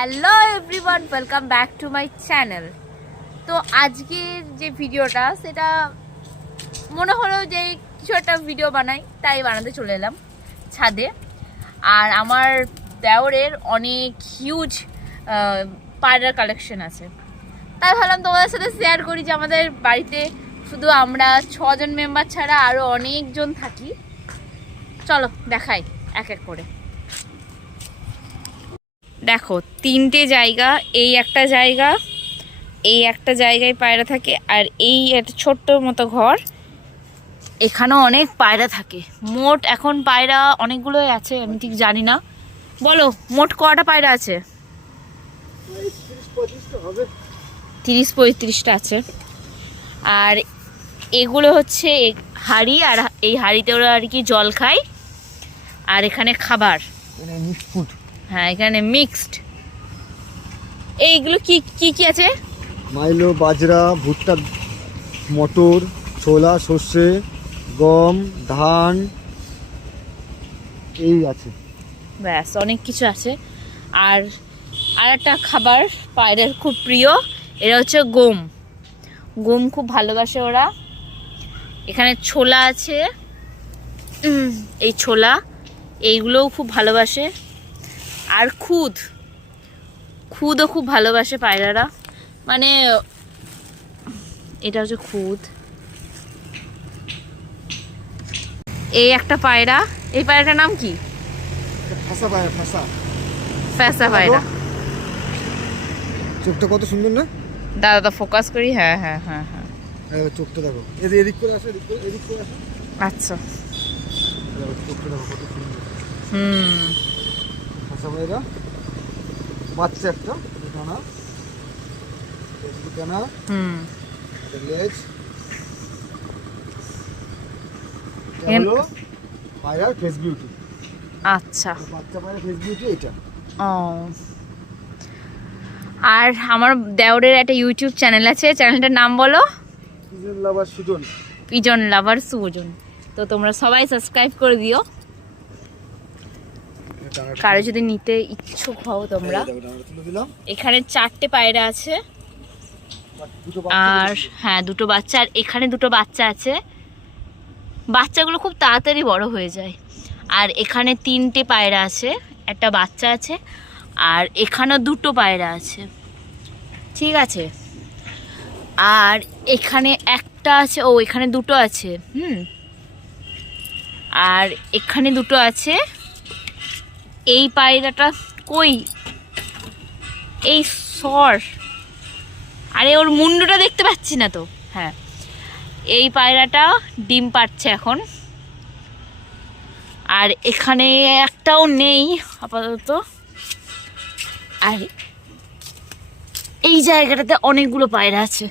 Hello everyone, welcome back to my channel. তো আজকের যে ভিডিওটা সেটা মনে হলো যে কিছু একটা ভিডিও বানাই, তাই বানাতে চলে এলাম ছাদে। আর আমার দেওরের অনেক হিউজ পায়রার কালেকশন আছে, তাই ভাবলাম তোমাদের সাথে শেয়ার করি যে আমাদের বাড়িতে শুধু আমরা 6জন মেম্বার ছাড়া আরও অনেকজন থাকি। চলো দেখাই এক এক করে। দেখো, 3টে জায়গা, এই একটা জায়গা, এই একটা জায়গায় পায়রা থাকে, আর এই একটা ছোট্ট মতো ঘর, এখানেও অনেক পায়রা থাকে। মোট এখন পায়রা অনেকগুলোই আছে, আমি ঠিক জানি না। বলো মোট কটা পায়রা আছে? 30-35টা আছে। আর এগুলো হচ্ছে হাঁড়ি, আর এই হাঁড়িতে ওরা আর কি জল খায়, আর এখানে খাবার। হ্যাঁ, এখানে মিক্সড। এইগুলো কি কি কি আছে? মাইলো, বাজরা, ভুট্টা, মটর, ছোলা, সর্ষে, গম, ধান, এই আছে। ব্যাস, অনেক কিছু আছে। আর একটা খাবার পায়রার খুব প্রিয়, এটা হচ্ছে গম। গম খুব ভালোবাসে ওরা। এখানে ছোলা আছে, এই ছোলা, এইগুলোও খুব ভালোবাসে। আর খুদও খুব ভালোবাসে পায়রারা, মানে এটা হচ্ছে খুদ। এই একটা পায়রা, এই পায়রাটার নাম কি? ফাঁসা পায়রা, ফাঁসা ফ্যাসা পায়রা। চোখটা কত সুন্দর না? দাদা ফোকাস করি। হ্যাঁ হ্যাঁ হ্যাঁ হ্যাঁ, চোখটা দেখো, এদিক করে আসো, এদিক করে আসো। আচ্ছা। চোখটা দেখো কত সুন্দর। ফাঁসা পায়রা, বাচ্চা একটা, ডানা, ডানা, লেজ। হলো পায়রার ফেস বিউটি। আচ্ছা, বাচ্চা পায়রা ফেস বিউটি এটা। ও। আর আমার দেওরের একটা ইউটিউব চ্যানেল আছে, চ্যানেলটার নাম বলো? Pigeon lover Sujan. Pigeon lover Sujan. তো তোমরা সবাই সাবস্ক্রাইব করে দিও, কারো যদি নিতে ইচ্ছুক হও তোমরা। এখানে 4টে পায়রা আছে, আর হ্যাঁ 2টো বাচ্চা, আর এখানে 2টো বাচ্চা আছে। বাচ্চাগুলো খুব তাড়াতাড়ি বড় হয়ে যায়। আর এখানে 3টে পায়রা আছে, একটা বাচ্চা আছে, আর এখানেও 2টো পায়রা আছে, ঠিক আছে। আর এখানে একটা আছে, ও এখানে 2টো আছে, আর এখানে 2টো আছে। এই পায়রাটা কই? এই আরে ওর মুন্ডুটা দেখতে পাচ্ছি না তো। হ্যাঁ, এই পায়রাটা ডিম পাড়ছে এখন। আর এখানে একটাও নেই আপাতত। আর এই জায়গাটাতে অনেকগুলো পায়রা আছে,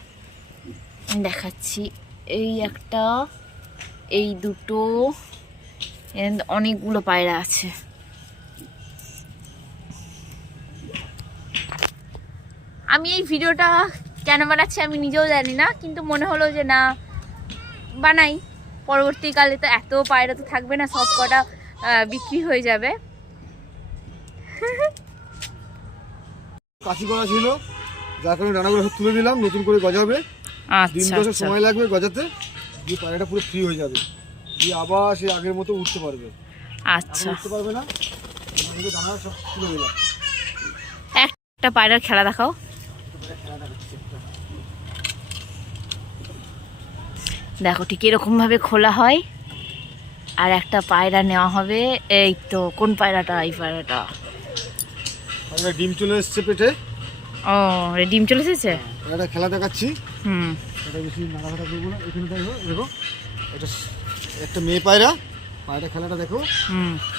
দেখাচ্ছি। এই একটা, এই 2টো, অনেকগুলো পায়রা আছে। আমি এই ভিডিওটা কেন বানাচ্ছি আমি নিজেও জানি না, কিন্তু মনে হলো যে না বানাই। পরবর্তীকালে তো এত পায়রা তো থাকবে না, সব কটা বিক্রি হয়ে যাবে। কাশি করা ছিল, যার কারণে ডানাগুলো তুলে দিলাম, নতুন করে গজাবে। দিন 10 সময় লাগবে গজাতে, দিয়ে পায়রাটা পুরো ফ্রি হয়ে যাবে, দিয়ে আবার সে আগের মতো উঠতে পারবে। আচ্ছা, উঠতে পারবে না, ডানা সব তুলে দিলাম। একটা পায়রার খেলা দেখাও। দেখো ঠিক এরকম ভাবে খোলা হয়, আর একটা পায়রা নেওয়া হবে। এই তো, কোন পায়রাটা? এই পায়রাটা। ডিম চলে এসছে পেটে। ও, ডিম চলে এসেছে। এটা খেলা দেখাচ্ছি। এটা বেশি নাড়াঘাটা করবো না। এখানে দেখো, এটা একটা মেয়ে পায়রা। পায়রা খেলাটা দেখো।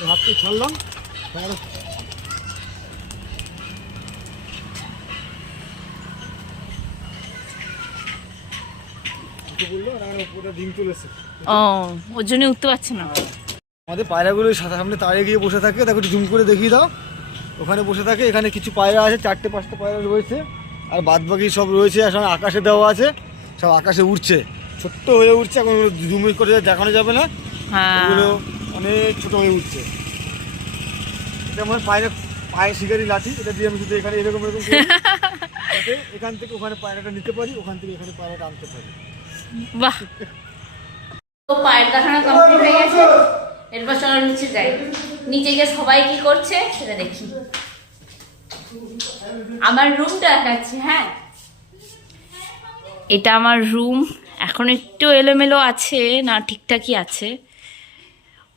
হাত দিয়ে ছাড়লাম, পায়রা ডিম চলে এসছে। ও, ওর জন্য উঠতে পারছে না। আমাদের পায়রাগুলো সামনে তাড়ে গিয়ে বসে থাকে, দেখো একটু জুম করে দেখিয়ে দাও। ওখানে বসে থাকে। এখানে কিছু পায়রা আছে, 4-5টা পায়রা রয়েছে, আর বাদ বাকি সব রয়েছে এখন আকাশে দেওয়া আছে, সব আকাশে উঠছে, ছোট্ট হয়ে উঠছে। এখন জুম করে দেখানো যাবে না, ওগুলো অনেক ছোট হয়ে উঠছে। এটা মানে পায়ে শিকারি লাঠি, এটা দিয়ে আমি শুধু এখানে এরকম এরকম করি, যাতে এখান থেকে ওখানে পায়রাটা নিতে পারি, ওখান থেকে এখানে পায়রাটা আনতে পারি। বাহ, তো পায়ের দেখানো কমপ্লিট হয়ে গেছে। এরপর চলো নিচে যাই, নিচে গিয়ে সবাই কি করছে সেটা দেখি। আমার রুমটা দেখাচ্ছি। হ্যাঁ, এটা আমার রুম। এখন একটু এলোমেলো আছে, না ঠিকঠাকই আছে।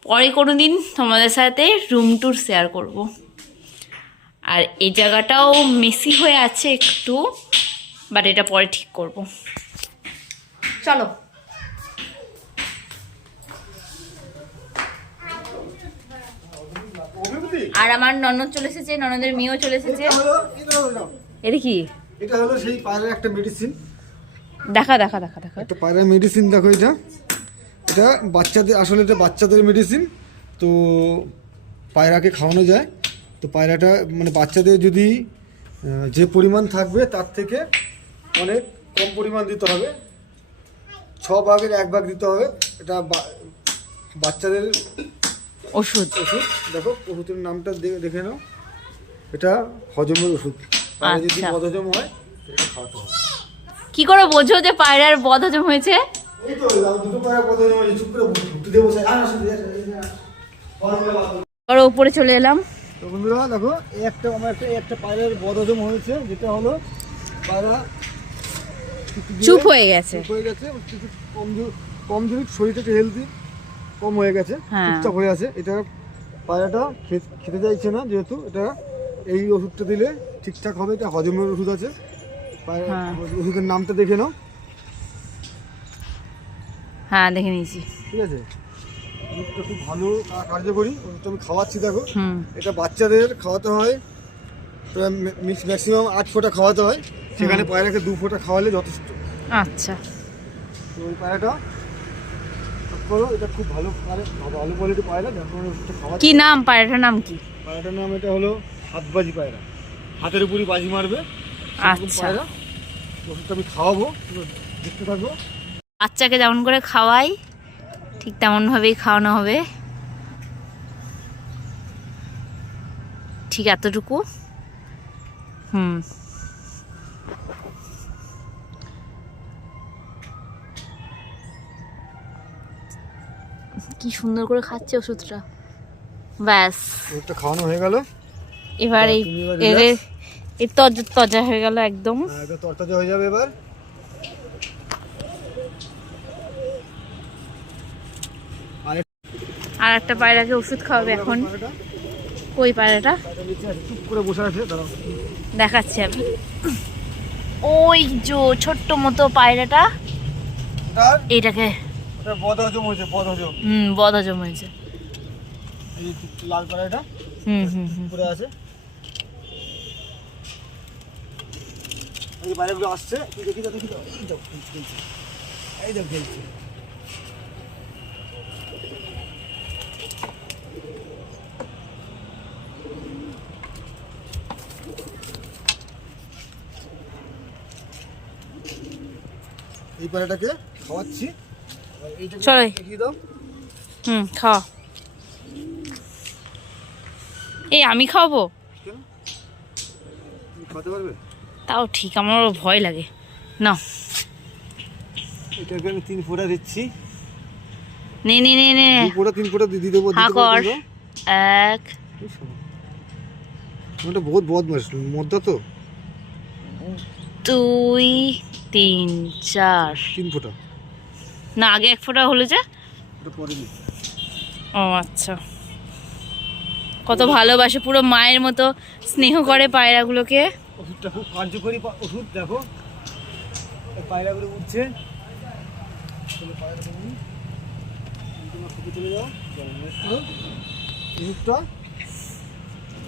পরে কোনো দিন তোমাদের সাথে রুম ট্যুর শেয়ার করব। আর এই জায়গাটাও মেসি হয়ে আছে একটু, বাট এটা পরে ঠিক করব। চলো। আর আমার ননদ চলে এসেছে, ননদের মেয়েও চলে এসেছে। এটা কি? এটা হলো সেই পায়রার একটা মেডিসিন। দেখা দেখা দেখা দেখা একটা পায়রার মেডিসিন, দেখো এটা বাচ্চাদের, আসলে এটা বাচ্চাদের মেডিসিন। তো পায়রাকে খাওয়ানো যায়। তো পায়রাটা মানে বাচ্চাদের যদি যে পরিমাণ থাকবে তার থেকে অনেক কম পরিমাণ দিতে হবে, 6 ভাগের 1 ভাগ দিতে হবে। এটা বাচ্চাদের ওষুধ। ওষুধ। দেখো ওষুধের নামটা দেখে নাও, এটা হজমের ওষুধ। পায়রা যদি বদহজম হয় এটা খাওয়াতে হবে। কি করে বোঝো যে পায়রার বদহজম হয়েছে? এই তো দুটো পায়রা বদহজম হয়েছে, চুপ করে ঢুকতে দেবো। আর উপরে চলে এলাম। তো বন্ধুরা দেখো, এই একটা পায়রার বদহজম হয়েছে, যেটা হলো পায়রা চুপ হয়ে গেছে, কিছু কমজোরি, শরীরটা একটু হেলদি কম হয়ে গেছে, চুপচাপ হয়ে আছে। এটা পায়রাটা খেতে চাইছে না, যেহেতু এটা এই ওষুধটা দিলে ঠিকঠাক হবে। এটা হজমের ওষুধ আছে। ওষুধের নামটা দেখে নাও। হ্যাঁ, দেখে নিয়েছি। ঠিক আছে, ওষুধটা খুব ভালো কার্যকরী। ওষুধটা আমি খাওয়াচ্ছি, দেখো। এটা বাচ্চাদের খাওয়াতে হয়, ম্যাক্সিমাম 8 ফোঁটা খাওয়াতে হয়। সেখানে পায়রাকে 2 ফোঁটা খাওয়ালে যথেষ্ট। আচ্ছা, তো ওই পায়রাটা করো, এটা খুব ভালো ভালো কোয়ালিটি পায়রা। যখন ওষুধটা খাওয়াচ্ছি। কি নাম পায়রাটার নাম কি? পায়রাটার নাম এটা হলো হাতবাজি পায়রা, হাতের উপরই বাজি মারবে। আচ্ছা, পায়রা ওষুধটা আমি খাওয়াবো, দেখতে থাকবো। বাচ্চাকে যেমন করে খাওয়াই ঠিক তেমন ভাবেই খাওয়ানো হবে। ঠিক এতটুকু। কি সুন্দর করে খাচ্ছে ওষুধটা। ব্যাস, ওষুধটা খাওয়ানো হয়ে গেল। এবার এই তজা হয়ে গেল একদম। তরতাজা হয়ে যাবে এবার। আর একটা পায়রাকে ওষুধ খাওয়াবে এখন। কই পায়রাটা? চুপ করে বসে আছে, দাঁড়াও দেখাচ্ছি আমি। ওই যে ছোট্ট মতো পায়রাটা, এইটাকে বদহজম হয়েছে, বদহজম। বদহজম হয়েছে। এই লাল পায়রাটা উপরে আছে। এই পায়রাগুলো আসছে, দেখি দাও, এই দেখো খেলছে। এই পায়রাটাকে খাওয়াচ্ছি। চলো, দেখিয়ে দাও। খাওয়া। এই আমি খাওয়াবো? কেন, খাওয়াতে পারবে? তাও ঠিক, আমার ভয় লাগে না। এটাকে আমি 3 ফোঁটা দিচ্ছি। নে নে নে নে, 2 ফোঁটা 3 ফোঁটা দিয়ে দেবো। হা কর। 1 ওটা বহুত বদমাশ মদ্দা তো। 2 3 4 3 ফোঁটা না, আগে 1 ফোঁটা হলো যে। ওটা পরে দিই। ও আচ্ছা, কত ভালোবাসে, পুরো মায়ের মতো স্নেহ করে পায়রাগুলোকে। ওষুধটা খুব কার্যকরী ওষুধ। দেখো পায়রাগুলো উঠছে, পায়রাগুলো চলে যাও। ওষুধটা